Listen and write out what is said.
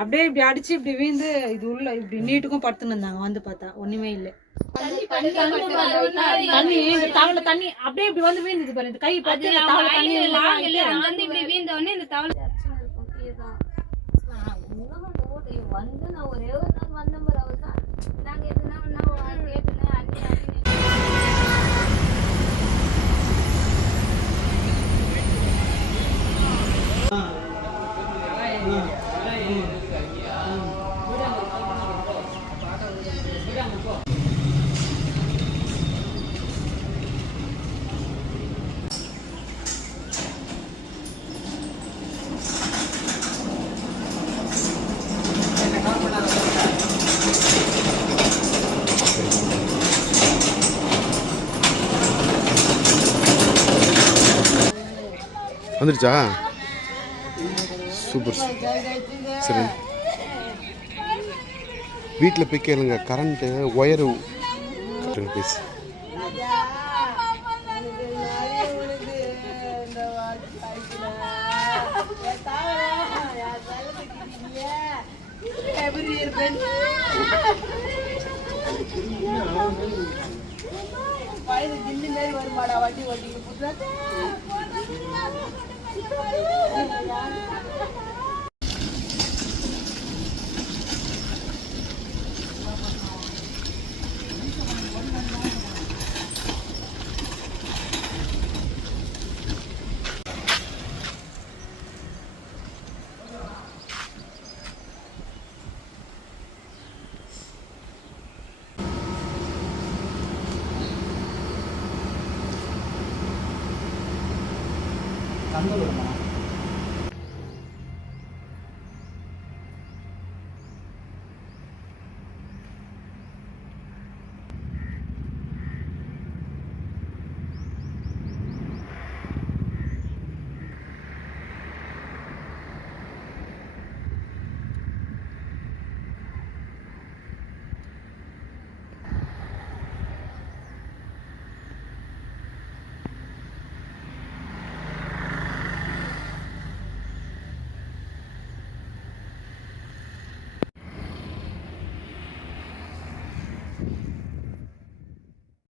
அப்படியே இப்படி அடிச்சு இப்படி வீந்து இது உள்ள இப்படி நீட்டுக்கும் படுத்துன்னு இருந்தாங்க. வந்து பார்த்தா ஒண்ணுமே இல்லை. தண்ணி தவளை தண்ணி அப்படியே இப்படி வந்து வீந்துது பாரு. இந்த கை பத்து தவளை தண்ணி வந்து இப்படி வீந்த உடனே இந்த தவளை வந்து நான் ஒரே ஒரு நாள் வந்த மாதிரி அவர் தான் நாங்க எதுனா கேட்டுனேன் அண்ணி வந்துருச்சா? சூப்பர். சரி, வீட்டில் போய் கேளுங்க. Current wire please. வருமாடா வண்டி வண்டி கந்தூர்